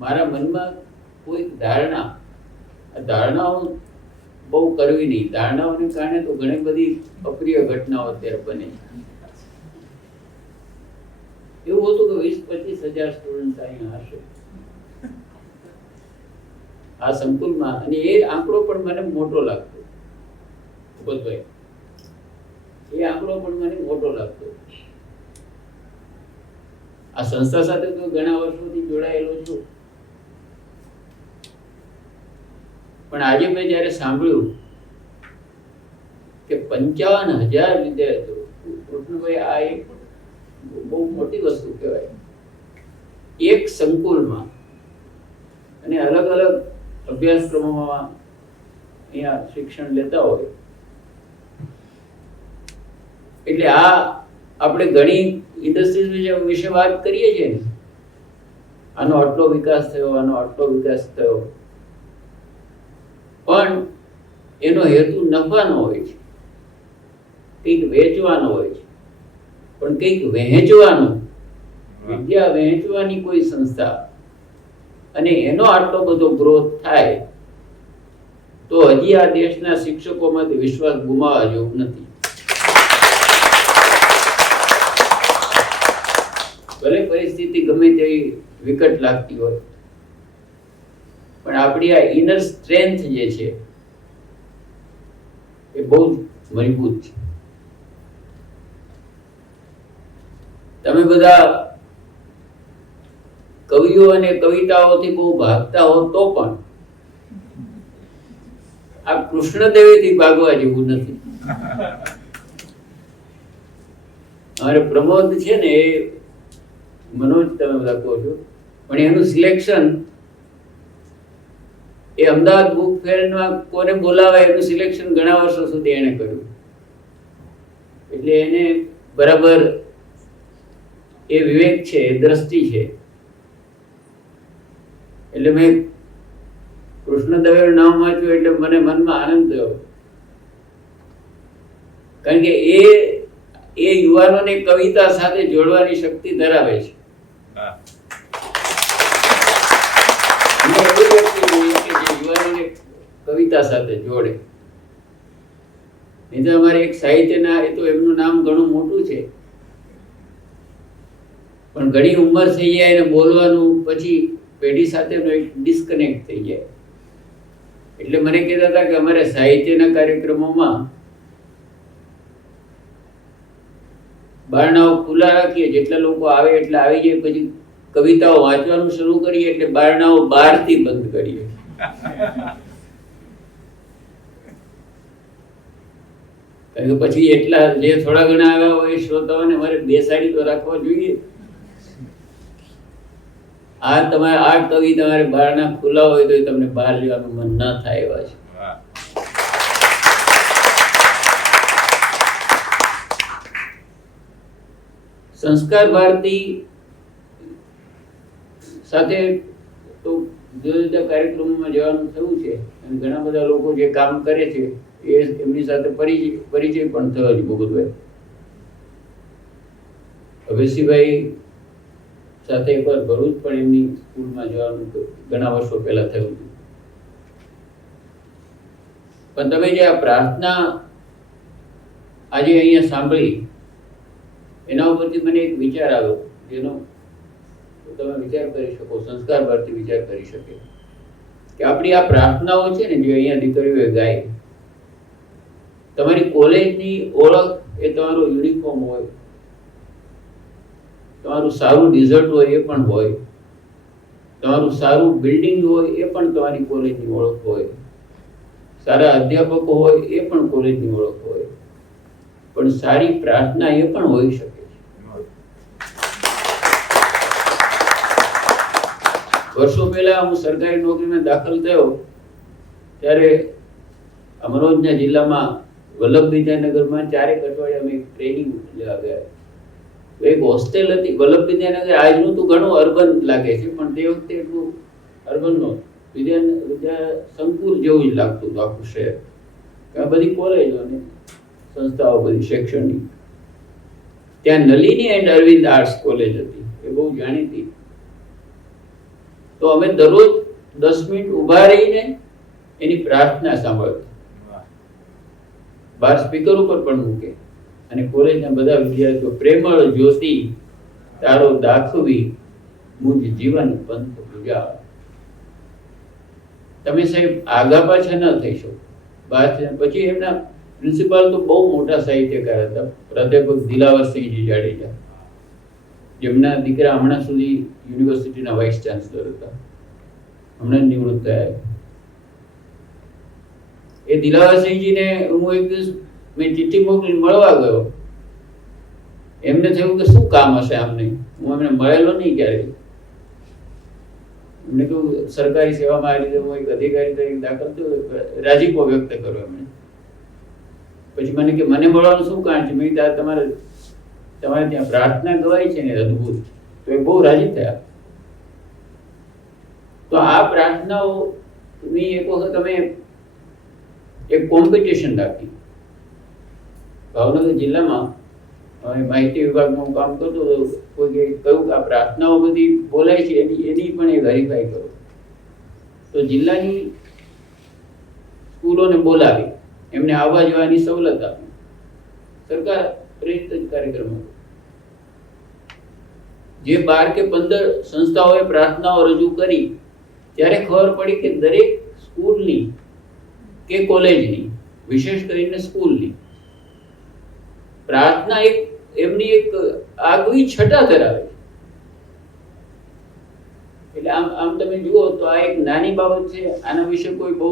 મારા મનમાં કોઈ ધારણાઓ બહુ કરવી નહીં. ધારણાઓને કારણે તો ઘણી બધી અપ્રિય ઘટનાઓ અત્યારે બને. એવું હતું કે 20-25 હજાર સ્ટુડન્ટ અહીંયા હશે આ સંકુલમાં, અને એ આંકડો પણ મને મોટો લાગતો. ભૂપતભાઈ, એ આંકડો પણ મને મોટો લાગતો. આ સંસ્થા સાથે તો ઘણા વર્ષોથી જોડાયેલો છું, પણ આજે મેં જયારે સાંભળ્યું કે 55,000 વિદ્યાર્થીઓ, કૃષ્ણભાઈ, આ એક બહુ મોટી વસ્તુ કહેવાય. એક સંકુલમાં અને અલગ અલગ અભ્યાસક્રમોમાં અહીંયા શિક્ષણ લેતા હોય, એટલે આ આપણે ઘણી ઇન્ડસ્ટ્રીઝ વિશે વાત કરીએ છીએ ને, આનો આટલો વિકાસ થયો, આનો આટલો વિકાસ થયો, પણ એનો હેતુ નફાનો હોય છે, કંઈક વેચવાનો હોય છે. પણ કંઈક વહેંચવાનું, વિદ્યા વહેંચવાની કોઈ સંસ્થા, અને એનો આટલો બધો ગ્રોથ થાય તો હજી આ દેશના શિક્ષકોમાંથી વિશ્વાસ ગુમાવવા જેવું નથી. ભલે પરિસ્થિતિ ગમે તેવી વિકટ લાગતી હોય, પણ આપણી આ ઇનર સ્ટ્રેન્થ જે છે એ બહુ મજબૂત છે. તમે બધા કવિઓ અને કવિતાઓથી બહુ ભાગતા હો તો પણ આ કૃષ્ણદેવીથી ભાગવા જેવું નથી. અમારે પ્રમોદ છે ને, એ મનોજ તમે બધા કહો છો, પણ એનું સિલેક્શન એ અમદાવાદ બુક ફેરમાં કોને બોલાવે એનું સિલેક્શન ઘણા વર્ષો સુધી એને કર્યું. એટલે એને બરાબર એ વિવેક છે, એ દ્રષ્ટિ છે. એટલે મેં કૃષ્ણદેવનું નામ વાંચ્યું એટલે મને મનમાં આનંદ થયો, કારણ કે એ યુવાનોને કવિતા સાથે જોડવાની શક્તિ ધરાવે છે. યુવાનોને કવિતા સાથે જોડે. નહીં તો અમારે એક સાહિત્યના, એ તો એમનું નામ ઘણું મોટું છે, પણ ઘણી ઉંમર થઈ જાય અને બોલવાનું પછી પેઢી સાથેનો એક ડિસ્કનેક્ટ થઈ જાય. એટલે મને કહેતા હતા કે અમારે સાહિત્યના કાર્યક્રમોમાં બારણાઓ ખુલ્લા રાખીએ, જેટલા લોકો આવે એટલા આવી જાય, પછી કવિતાઓ વાંચવાનું શરૂ કરીએ એટલે બારણાઓ બહારથી બંધ કરીએ. કારણ કે પછી એટલા જે થોડા ઘણા આવ્યા હોય શ્રોતાઓને મારે બેસાડી તો રાખવા જોઈએ. આ તમારે આ કવિ તમારે બહારના ખુલ્લા હોય તો તમને બહાર લેવાનું મન ના થાય એવા છે. સંસ્કાર ભારતી સાથે તો જુદા જુદા કાર્યક્રમોમાં જવાનું થયું છે, અને ઘણા બધા લોકો જે કામ કરે છે એ એમની સાથે પરિચય પણ થયો છે. ભૂપતભાઈ, અભયસિંહભાઈ સાથે એકવાર ભરૂચ પણ એમની સ્કૂલમાં જવાનું ઘણા વર્ષો પહેલા થયું હતું. પણ તમે જે આ પ્રાર્થના આજે અહીંયા સાંભળી, એના ઉપરથી મને એક વિચાર આવ્યો, જેનો તમે વિચાર કરી શકો, સંસ્કાર ભારતી વિચાર કરી શકે કે આપણી આ પ્રાર્થનાઓ છે ને, જે અહીંયા દીકરીઓએ ગાય, તમારી કોલેજની ઓળખ એ તમારો યુનિફોર્મ હોય, તમારું સારું રિઝલ્ટ હોય એ પણ હોય, તમારું સારું બિલ્ડિંગ હોય એ પણ તમારી કોલેજની ઓળખ હોય, સારા અધ્યાપકો હોય એ પણ કોલેજની ઓળખ હોય, પણ સારી પ્રાર્થના એ પણ હોઈ શકે છે. વર્ષો પહેલા હું સરકારી નોકરીમાં દાખલ થયો ત્યારે અમરોજના જિલ્લામાં વલ્લભ વિદ્યાનગરમાં 4 અઠવાડિયા અમે ટ્રેનિંગ લેવા ગયા. એક હોસ્ટેલ હતી વલ્લભ વિદ્યાનગર. આજનું તો ઘણું અર્બન લાગે છે, પણ તે વખતે એટલું અર્બન નહોતું. વિદ્યા સંકુલ જેવું જ લાગતું હતું આખું શહેર. બધી કોલેજો અને સંસ્થાઓ બધી શૈક્ષણિક. ત્યાં Nalini and Arvind arts college હતી, એ બહુ જાણીતી. તો તો અમે દરરોજ 10 મિનિટ ઊભા રહીને એની પ્રાર્થના સાંભળતા, બાર સ્પીકર ઉપર પણ મૂકે, અને કોલેજના બધા વિદ્યાર્થીઓ પ્રેમળ જ્યોતિ તારો દાખવી મુજ જીવન પંથ પૂજા. તમે સાહેબ આગા પાછા ન થઈ શકો. પછી એમના પ્રિન્સિપાલ તો બહુ મોટા સાહિત્યકાર હતા, પ્રાધ્યાપક દિલાવરસિંહજી જાડેજા, જેમના દીકરા હમણાં સુધી યુનિવર્સિટીના વાઇસ ચાન્સલર હતા, હમણાં નિવૃત્ત થયા. એ દિલાવરસિંહજીને હું એક દિવસ મેં ચિઠ્ઠી મોકલી મળવા ગયો. એમને થયું કે શું કામ હશે આમને, હું એમને મળેલો નહીં ક્યારેય. એમને કહ્યું સરકારી સેવામાં આ રીતે હું એક અધિકારી તરીકે દાખલ થયો, રાજીપો વ્યક્ત કર્યો એમણે. પછી મને કે મને મળવાનું શું કારણ છે? મેં કીધું તમારે ત્યાં પ્રાર્થના ગવાય છે ને અદ્ભુત. તો એ બહુ રાજી થયા. તો આ પ્રાર્થનાઓની એક વખત અમે એક કોમ્પિટિશન રાખી ભાવનગર જિલ્લામાં. માહિતી વિભાગમાં હું કામ કરતો હતો. કોઈ કહ્યું કે આ પ્રાર્થનાઓ બધી બોલાય છે એની પણ એક હરીફાઈ કરો. તો જિલ્લાની સ્કૂલોને બોલાવી એમને આવવા જવાની સવલત આપી. સરકાર પ્રેરિત કાર્યક્રમ હતો. જે 12 કે 15 સંસ્થાઓએ પ્રાર્થનાઓ રજૂ કરી ત્યારે ખબર પડી કે દરેક સ્કૂલની કે કોલેજની, વિશેષ કરીને સ્કૂલની પ્રાર્થના એમની એક આગવી છટા ધરાવે છે. એટલે આમ તમે જુઓ તો આ એક નાની બાબત છે. આના વિશે કોઈ બહુ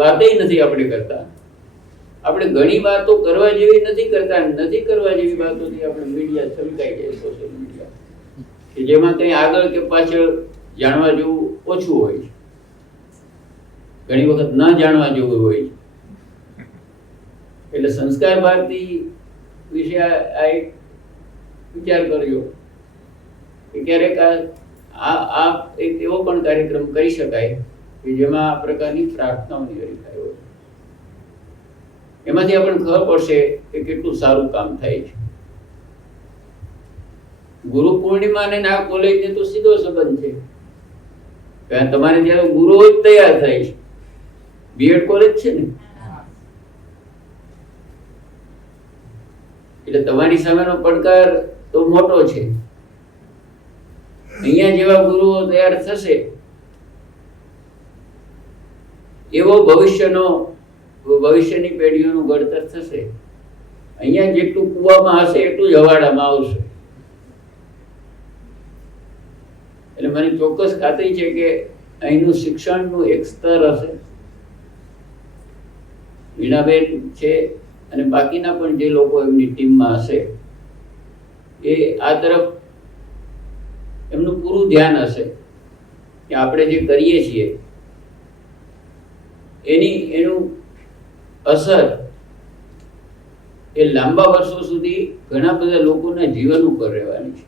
વાતય નથી આપણે કરતા. આપણે ઘણી વાતો કરવા જેવી નથી કરતા. નથી કરવા જેવી વાતોથી આપણે મીડિયા છલકાઈ જાય, સોશિયલ મીડિયા, કે જેમાં કંઈ આગળ કે પાછળ જાણવા જેવું ઓછું હોય છે. ઘણી વખત ન જાણવા જેવું હોય છે. એટલે સંસ્કાર ભારતી વિશે આ એક વિચાર કરજો કે ક્યારેક આ એક એવો પણ કાર્યક્રમ કરી શકાય કે જેમાં આ પ્રકારની પ્રાર્થનાઓની હરીફાઈ હોય. એમાંથી આપણને ખબર પડશે કે કેટલું સારું કામ થાય છે. ગુરુ પૂર્ણિમા અને આ કોલેજને તો સીધો સંબંધ છે. કારણ તમારે ત્યાં ગુરુઓ જ તૈયાર થાય છે. બીએડ કોલેજ છે ને, એટલે તમારી સામેનો પડકાર તો મોટો છે. અહીંયા જેવા ગુરુઓ તૈયાર થશે એવો ભવિષ્યની પેઢીઓનું ઘડતર થશે. અહીંયા જેટલું કુવામાં હશે એટલું જ હવાડામાં આવશે. એટલે મને ચોક્કસ ખાતરી છે કે અહીંનું શિક્ષણનું એક સ્તર હશે. વીણાબેન છે અને બાકીના પણ જે લોકો એમની ટીમમાં હશે એ આ તરફ એમનું પૂરું ધ્યાન હશે કે આપણે જે કરીએ છીએ એનું અસર એ લાંબા વર્ષો સુધી ઘણા બધા લોકોના જીવન ઉપર રહેવાની છે.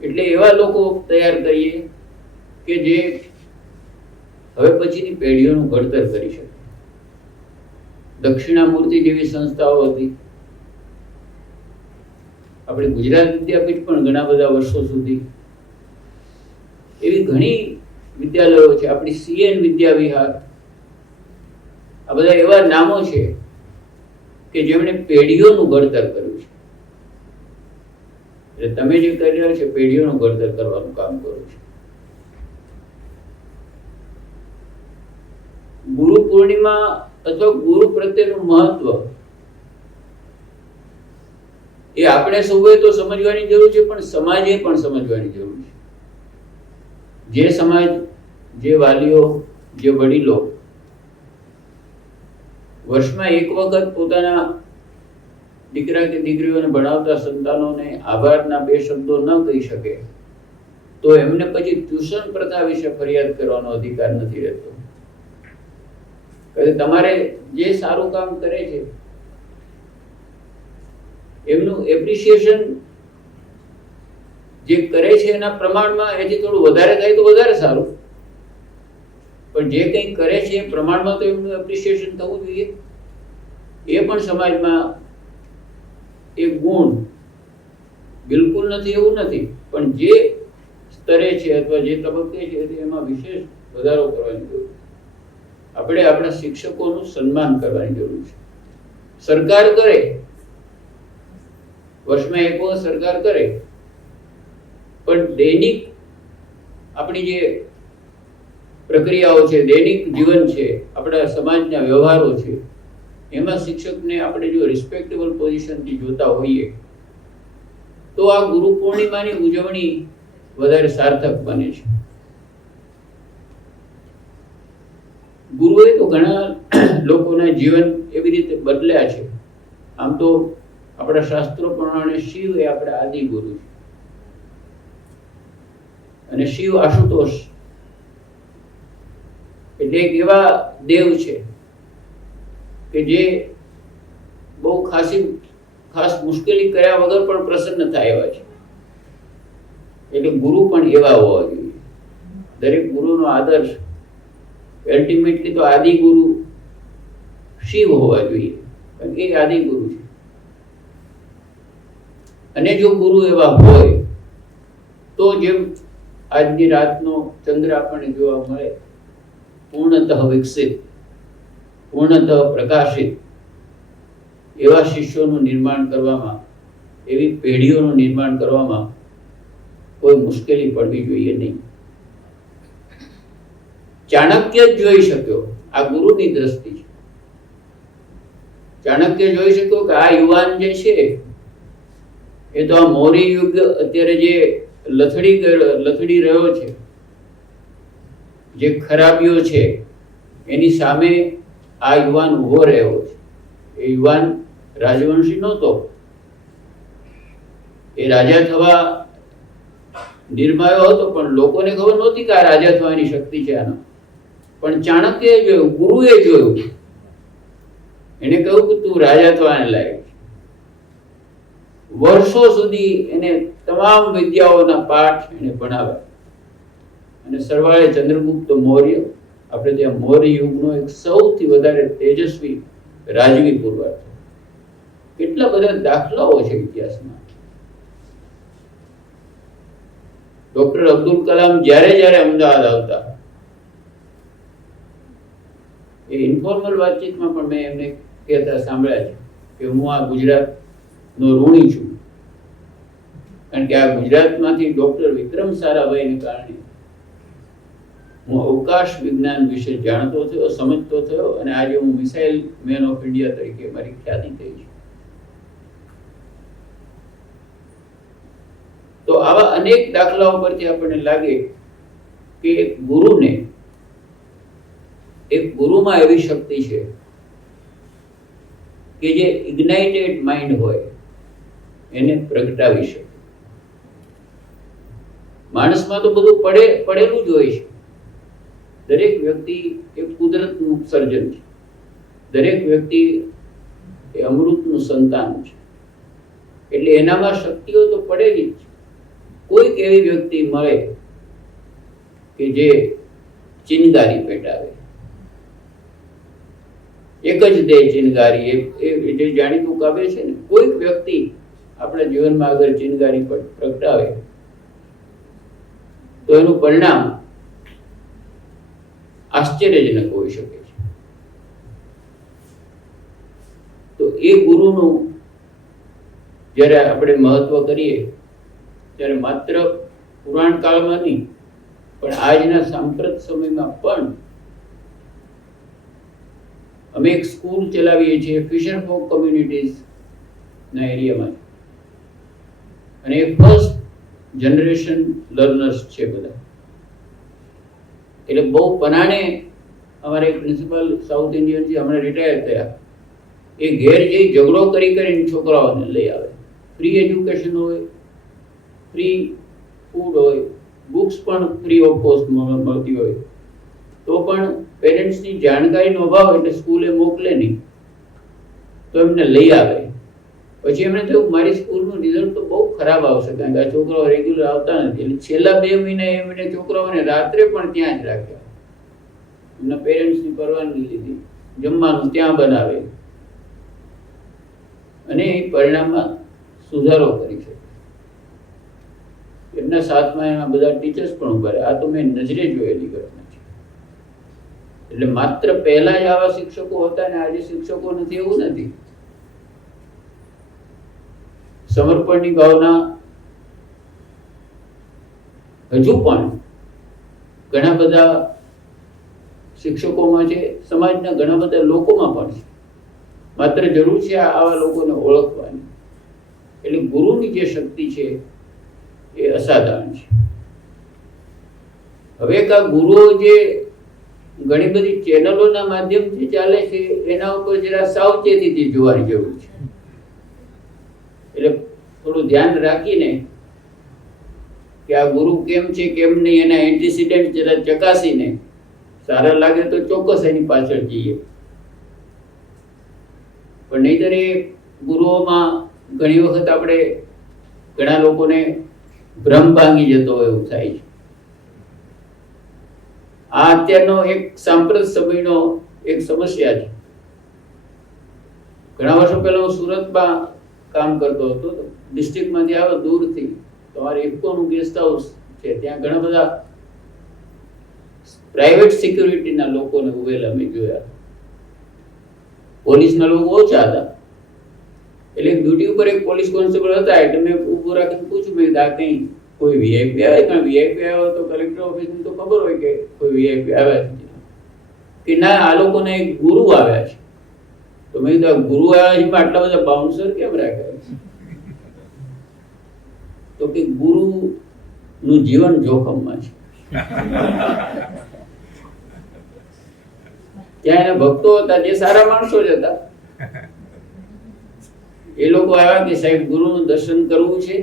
એટલે એવા લોકો તૈયાર કરીએ કે જે હવે પછીની પેઢીઓનું ઘડતર કરી શકે. દક્ષિણામૂર્તિ જેવી સંસ્થાઓ હતી. આપણે ગુજરાત વિદ્યાપીઠ પણ ઘણા બધા વર્ષો સુધી એવી ઘણી વિદ્યાલયો છે. આપણી CN વિદ્યા વિહાર, આ બધા એવા નામો છે કે જેમણે પેઢીઓનું ઘડતર કર્યું છે. એટલે તમે જે કરી રહ્યા છો પેઢીઓનું ઘડતર કરવાનું કામ કરો છો. ગુરુ પૂર્ણિમા અથવા ગુરુ પ્રત્યેનું મહત્વ એ આપણે સૌએ તો સમજવાની જરૂર છે, પણ સમાજે પણ સમજવાની જરૂર છે. જે સમાજ, જે વાલીઓ, જે વડીલો વર્ષમાં એક વખત પોતાના દીકરા કે દીકરીઓને ભણાવતા સંતાનોને આભારના 2 શબ્દો ન કહી શકે તો એમને પછી ટ્યુશન પ્રથા વિશે ફરિયાદ કરવાનો અધિકાર નથી રહેતો. તમારે જે સારું કામ કરે છે એમનું એપ્રિસિએશન જે કરે છે એના પ્રમાણમાં એથી થોડું વધારે થાય તો વધારે સારું, પણ જે કંઈ કરે છે એ પ્રમાણમાં તો એમનું એપ્રિસિએશન થવું જોઈએ. એ પણ સમાજમાં એક ગુણ બિલકુલ નથી એવું નથી, પણ જે સ્તરે છે અથવા જે તબક્કે છે એમાં વિશેષ વધારો કરવાની જરૂર છે. આપણે આપણા શિક્ષકોનું સન્માન કરવાની જરૂર છે. સરકાર કરે, વર્ષમાં એક વખત સરકાર કરે, પણ દૈનિક આપણી જે પ્રક્રિયાઓ છે, દૈનિક જીવન છે, આપણા સમાજના વ્યવહારો છે, એમાં શિક્ષકને આપણે જો રિસ્પેક્ટેબલ પોઝિશનથી જોતા હોઈએ તો આ ગુરુ પૂર્ણિમાની ઉજવણી વધારે સાર્થક બને છે. ગુરુએ તો ઘણા લોકોના જીવન એવી રીતે બદલ્યા છે. આમ તો આપણા શાસ્ત્રો પ્રમાણે શિવ એ આપણા આદિ ગુરુ છે અને શિવ આશુતોષ એટલે એક એવા દેવ છે કે જે બહુ ખાસ મુશ્કેલી કર્યા વગર પણ પ્રસન્ન થાય એવા છે. એટલે ગુરુ પણ એવા હોવા જોઈએ. દરેક ગુરુનો આદર્શ અલ્ટિમેટલી તો આદિ ગુરુ શિવ હોવા જોઈએ, કારણ કે એ આદિ ગુરુ છે. અને જો ગુરુ એવા હોય તો જેમ આજની રાતનો ચંદ્ર આપણને જોવા મળે, પૂર્ણતઃ વિકસિત, પૂર્ણતઃ પ્રકાશિત, એવા શિષ્યોનું નિર્માણ કરવામાં, એવી પેઢીઓનું નિર્માણ કરવામાં કોઈ મુશ્કેલી પડવી જોઈએ નહીં. ચાણક્ય જ જોઈ શક્યો, આ ગુરુની દ્રષ્ટિ છે. ચાણક્ય જોઈ શક્યો કે આ યુવાન જે છે એ તો આ મૌર્ય યુગ અત્યારે જે લથડી રહ્યો છે, જે ખરાબીઓ છે, એની સામે આ યુવાન ઉભો રહ્યો છે. એ યુવાન રાજવંશી નહોતો, એ રાજા થવા નિર્માયો હતો, પણ લોકોને ખબર નહોતી કે આ રાજા થવાની શક્તિ છે આનો. પણ ચાણક્યએ જોયું, ગુરુએ જોયું, એને કહ્યું કે તું રાજા થવાને લાયક છે. વર્ષો સુધી એને તમામ વિદ્યાઓના પાઠ એને ભણાવ્યા અને સરવાળે ચંદ્રગુપ્ત મૌર્ય, આપણે ત્યાં મૌર્ય યુગનો એક સૌથી વધારે તેજસ્વી રાજવી પુરવાર છે. કેટલા બધા દાખલાઓ છે ઇતિહાસમાં. ડોક્ટર અબ્દુલ કલામ જ્યારે અમદાવાદ આવતા, એ ઇન્ફોર્મલ વાતચીતમાં પણ મેં એમને કહેતા સાંભળ્યા છે કે હું આ ગુજરાતનો ઋણી છું, કારણ કે આ ગુજરાતમાંથી ડોક્ટર વિક્રમ સારાભાઈને કારણે હું અવકાશ વિજ્ઞાન વિશે જાણતો થયો, સમજતો થયો, અને આજે હું મિસાઇલ મેન ઓફ ઇન્ડિયા તરીકે મારી ખ્યાતિ થઈ છે. તો આવા અનેક દાખલાઓ પરથી આપણને લાગે કે એક ગુરુમાં એવી શક્તિ છે કે જે ઇગ્નાઇટેડ માઇન્ડ હોય એને પ્રગટાવી શકે. માણસમાં તો બધું પડેલું જ હોય છે. દરેક વ્યક્તિ એ કુદરતનું સર્જન છે. દરેક વ્યક્તિ એ અમૃતનું સંતાન છે. એટલે એનામાં શક્તિઓ તો પડેલી જ છે. કોઈક એવી વ્યક્તિ મળે કે જે ચિનગારી પેટાવે, એક જ દે ચિનગારી, એ જે જાણીતું કાવ્ય છે ને, કોઈક વ્યક્તિ આપણા જીવનમાં અગર ચિનગારી પ્રગટાવે તો એનું પરિણામ આશ્ચર્યજનક હોઈ શકે છે. તો એ ગુરુનું જ્યારે આપણે મહત્વ કરીએ ત્યારે માત્ર પુરાણ કાળમાં નહીં, પણ આજના સાંપ્રત સમયમાં પણ અમે એક સ્કૂલ ચલાવીએ છીએ ફિશર ફોક કોમ્યુનિટીઝ ના એરિયામાં, અને એ ફર્સ્ટ જનરેશન લર્નર્સ છે બધા. એટલે બહુ પનાણે અમારા એક પ્રિન્સિપલ સાઉથ ઇન્ડિયન છે, હમણાં રિટાયર થયા, એ ઘેર જઈ ઝઘડો કરીને છોકરાઓને લઈ આવે. ફ્રી એજ્યુકેશન હોય, ફ્રી ફૂડ હોય, બુક્સ પણ ફ્રી ઓફ કોસ્ટ મળતી હોય, તો પણ પેરેન્ટ્સની જાણકારીનો અભાવ એટલે સ્કૂલે મોકલે નહીં, તો એમને લઈ આવે. પછી એમને થયું મારી સ્કૂલનું રિઝલ્ટ તો બહુ ખરાબ આવશે, કારણ કે આ છોકરાઓ રેગ્યુલર આવતા નથી. એટલે છેલ્લા 2 મહિના એમને છોકરાઓને રાત્રે પણ ત્યાં જ રાખ્યા. એમના પેરેન્ટ્સની પરવાનગી લીધી, જમવાનું ત્યાં બનાવે, અને એ પરિણામમાં સુધારો કરી શકે. એમના સાથમાં એમાં બધા ટીચર્સ પણ ઉભા રહે. આ તો મેં નજરે જોયેલી ઘટના છે. એટલે માત્ર પહેલા જ આવા શિક્ષકો હતા ને આજે શિક્ષકો નથી એવું નથી. સમર્પણની ભાવના હજુ પણ ઘણા બધા શિક્ષકોમાં છે, સમાજના ઘણા બધા લોકોમાં પણ છે. માત્ર જરૂર છે આવા લોકોને ઓળખવાની. એટલે ગુરુની જે શક્તિ છે એ અસાધારણ છે. હવે કા ગુરુઓ જે ઘણી બધી ચેનલોના માધ્યમથી ચાલે છે એના ઉપર જરા સાવચેતીથી જોવાની જરૂર છે. એટલે થોડું ધ્યાન રાખીને કે આ ગુરુ કેમ છે કેમ નહીં એના એન્ટિસિડન્ટ જરા ચકાસીને સારા લાગે તો ચોક્કસ એની પાછળ જઈએ. પણ નહીંતર એ ગુરુઓમાં ઘણી વખત આપણે ઘણા લોકોને ભ્રમ ભાંગી જતો હોય એવું થાય છે. આ અત્યારનો એક સાંપ્રત સમયનો એક સમસ્યા છે. ઘણા વર્ષો પહેલા હું સુરતમાં કામ કરતો હતો. ડિસ્ટ્રિક્ટમાંથી આવે દૂરથી તમારે ઇફકોનું ગેસ્ટ હાઉસ છે, ત્યાં ઘણા બધા પ્રાઇવેટ સિક્યુરિટીના લોકોને ઉભેલા મેં જોયા. પોલીસના લોકો ઓછા હતા. એટલે ડ્યુટી ઉપર એક પોલીસ કોન્સ્ટેબલ હતા. એટલે મેં ઊભું રાખીને પૂછ્યું, મેં આ કઈ કોઈ વીઆઈપી આવે? કારણ વીઆઈપી આવ્યો તો કલેક્ટર ઓફિસની તો ખબર હોય કે કોઈ વીઆઈપી આવ્યા છે કે ના, આ લોકોને એક ગુરુ આવ્યા છે. તો મેં કીધું ગુરુ આવ્યા છે આટલા બધા બાઉન્સર કેમ રાખ્યા છે? તો કે ગુરુ નું જીવન જોખમમાં છે. ત્યાં એના ભક્તો હતા જે સારા માણસો જ હતા. એ લોકો આવ્યા કે સાહેબ ગુરુનું દર્શન કરવું છે,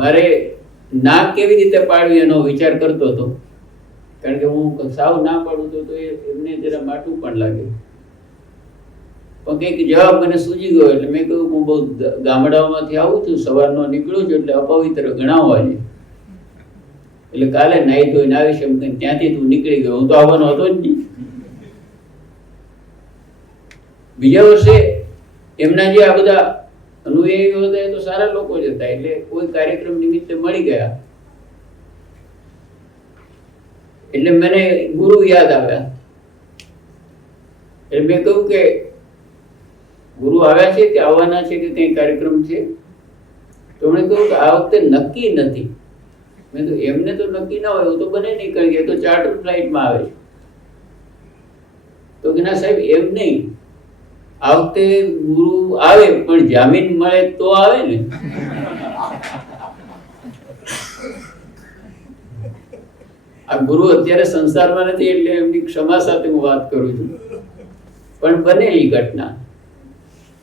મારે ના કેવી રીતે પાડવી એનો વિચાર કરતો હતો. કારણ કે હું સાવ ના પાડું તો એમને જરા માઠું પણ લાગે. પણ કંઈક જવાબ મને સૂજી ગયો. એટલે મેં કહ્યું હું બહુ ગામડાઓમાંથી આવું છું, સવારનો નીકળું છું, એટલે અપવિત્ર ગણાવવા છે. એટલે કાલે નાહી ધોઈને આવીશ એમ કહીને ત્યાંથી તું નીકળી ગયો. હું તો આવવાનો હતો જ નહીં. બીજા વર્ષે એમના જે આ બધા અનુયાયીઓ હતા એ તો સારા લોકો જ હતા. એટલે કોઈ કાર્યક્રમ નિમિત્તે મળી ગયા. એટલે મને ગુરુ યાદ આવ્યા. એટલે મેં કહ્યું કે ગુરુ આવ્યા છે કે આવવાના છે કે કઈ કાર્યક્રમ છે? તો મેં કહ્યું કે આ વખતે નક્કી નથી. મેં તો એમને તો નક્કી ના હોય એવું તો બને નહીં, કારણ કે એ તો ચાર્ટર ફ્લાઇટમાં આવે છે. તો કે ના સાહેબ એમ નહીં, આ વખતે ગુરુ આવે પણ જામીન મળે તો આવે ને. આ ગુરુ અત્યારે સંસારમાં નથી એટલે એમની ક્ષમા સાથે હું વાત કરું છું, પણ બનેલી ઘટના.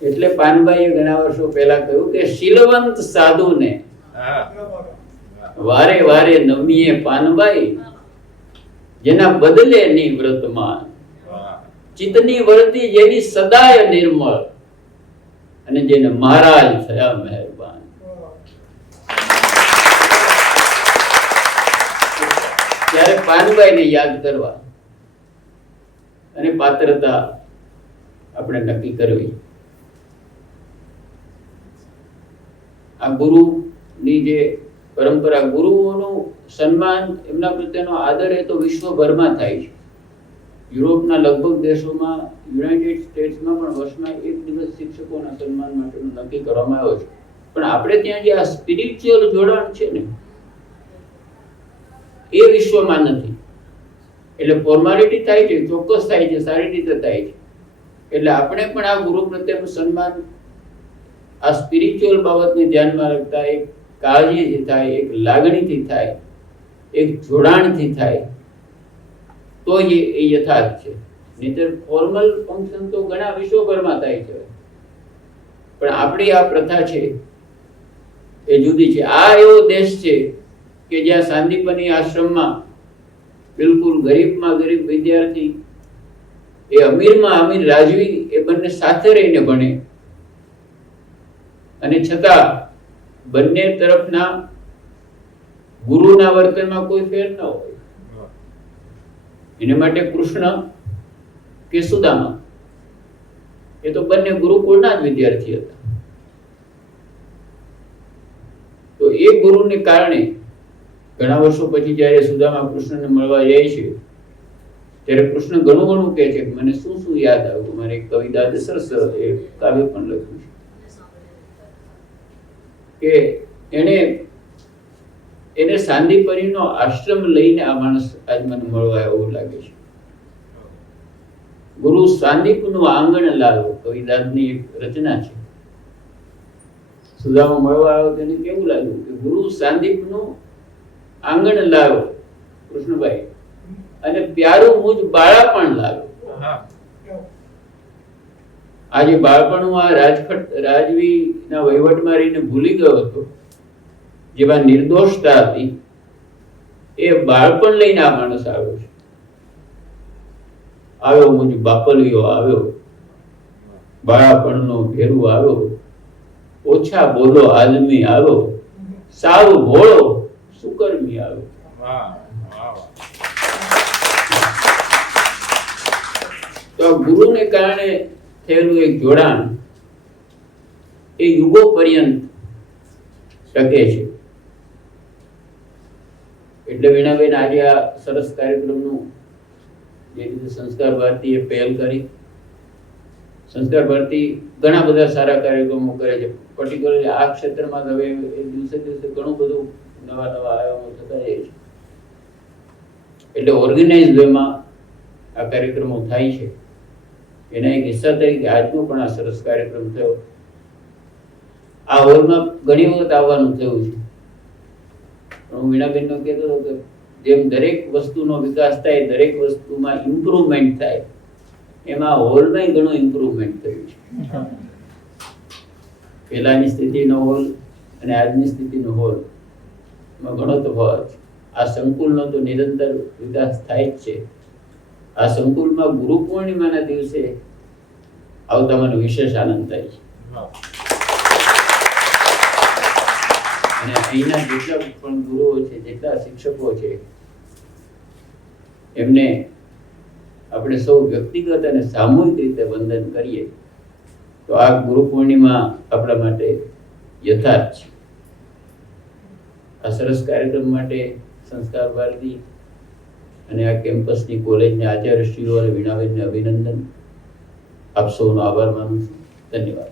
એટલે પાનબાઈએ ઘણા વર્ષો પહેલા કહ્યું કે શીલવંત સાધુને વારે વારે નમીએ પાનબાઈ, જેના બદલે ની વ્રતમાન, ચિત્તની વરતી જેની સદાય નિર્મળ, અને જેને મહારાજ થયા મહેરબાન. ત્યારે પાનબાઈને યાદ કરવા અને પાત્રતા આપણે નક્કી કરવી. આ ગુરુની જે પરંપરા, ગુરુઓનું સન્માન, એમના પ્રત્યેનો આદર એ તો વિશ્વભરમાં થાય છે. યુરોપના લગભગ દેશોમાં, યુનાઇટેડ સ્ટેટ્સમાં પણ વર્ષમાં એક દિવસ શિક્ષકોના સન્માન માટેનું નક્કી કરવામાં આવ્યો છે. પણ આપણે ત્યાં જે આ સ્પિરિચ્યુઅલ જોડાણ છે ને એ વિશ્વમાં નથી. એટલે ફોર્માલિટી થાય છે, ચોક્કસ થાય છે, સારી રીતે થાય છે. એટલે આપણે પણ આ ગુરુ પ્રત્યેનું સન્માન આ સ્પિરિચ્યુઅલ બાબતને ધ્યાનમાં રાખતા એક કાળજીથી થાય, એક લાગણીથી થાય, એક જોડાણથી થાય તો એ યથાર્થ છે. નહીંતર ફોર્મલ ફંક્શન તો ઘણા વિશ્વભરમાં થાય છે, પણ આપણી આ પ્રથા છે એ જુદી છે. આ એવો દેશ છે કે જ્યાં સાંદીપની આશ્રમમાં બિલકુલ ગરીબમાં ગરીબ વિદ્યાર્થી એ અમીરમાં અમીર રાજવી એ બંને સાથે રહીને ભણે, અને છતાં બંને તરફના ગુરુના વર્તનમાં કોઈ ફેર ન હોય. એને માટે કૃષ્ણ કે સુદામા એ તો બંને ગુરુકુળના જ વિદ્યાર્થી હતા. એ ગુરુને કારણે ઘણા વર્ષો પછી જ્યારે સુદામા કૃષ્ણને મળવા જાય છે ત્યારે કૃષ્ણ ઘણું ઘણું કહે છે કે મને શું શું યાદ આવ્યું. મારે એક કવિતા સરસ એ કાવ્ય પણ લખ્યું છે કે એને સાંદીપનીનો આશ્રમ લઈને આ માણસ આજ મને મળવા એવું લાગે છે. ગુરુ સાંદીપનું આંગણ લાવ્યો કવિદાસની એક રચના છે. સુદામા મળવા આવ્યો તેને કેવું લાગ્યું કે ગુરુ સાંદીપનું આંગણ લાવ્યો કૃષ્ણભાઈ, અને પ્યારું મુજ બાળા પણ લાવ્યો. આજે બાળપણમાં રાજવીના વહીવટમાં રહીને ભૂલી ગયો હતો, જેમાં નિર્દોષતા હતી, એ બાળપણ લઈને આ માણસ આવ્યો છે. આવ્યો મુજ બાપલિયો આવ્યો, બાળપણનો ભેરું આવ્યો, ઓછા બોલો આદમી આવ્યો, સાવ ભોળો સુકર્મી આવ્યો. તો ગુરુને કારણે થયેલું એક જોડાણ એ યુગો પર્યંત ટકે છે. એટલે વીણાબેન આજે આ સરસ કાર્યક્રમનું જે રીતે સંસ્કાર ભારતીએ પહેલ કરી, સંસ્કાર ભારતી ઘણા બધા સારા કાર્યક્રમો કરે છે. પર્ટિક્યુલરલી આ ક્ષેત્રમાં હવે દિવસે દિવસે ઘણું બધું નવા નવા આયામો થતા જાય છે. એટલે ઓર્ગેનાઇઝ વેમાં આ કાર્યક્રમો થાય છે. એના એક હિસ્સા તરીકે આજનો પણ આ સરસ કાર્યક્રમ થયો. આ હોલમાં ઘણી વખત આવવાનું થયું છે. હું વીણાબેનનો કહેતો હતો કે જેમ દરેક વસ્તુનો વિકાસ થાય, દરેક વસ્તુમાં ઇમ્પ્રુવમેન્ટ થાય, એમાં હોલમાં ઘણું ઇમ્પ્રુવમેન્ટ થયું છે. પહેલાની સ્થિતિનો હોલ અને આજની સ્થિતિનો હોલ એમાં ઘણો તફાવત છે. આ સંકુલનો તો નિરંતર વિકાસ થાય જ છે. આ સંકુલમાં ગુરુ પૂર્ણિમાના દિવસે આવતા મને વિશેષ આનંદ થાય છે. અને અહીંના જેટલા પણ ગુરુઓ છે, જેટલા શિક્ષકો છે, એમને આપણે સૌ વ્યક્તિગત અને સામૂહિક રીતે વંદન કરીએ તો આ ગુરુ પૂર્ણિમા આપણા માટે યથાર્થ છે. આ સરસ કાર્યક્રમ માટે સંસ્કાર ભારતી અને આ કેમ્પસની કોલેજના આચાર્યશ્રીઓ અને વીણાબેનને અભિનંદન. આપ સૌનો આભાર માનું છું. ધન્યવાદ.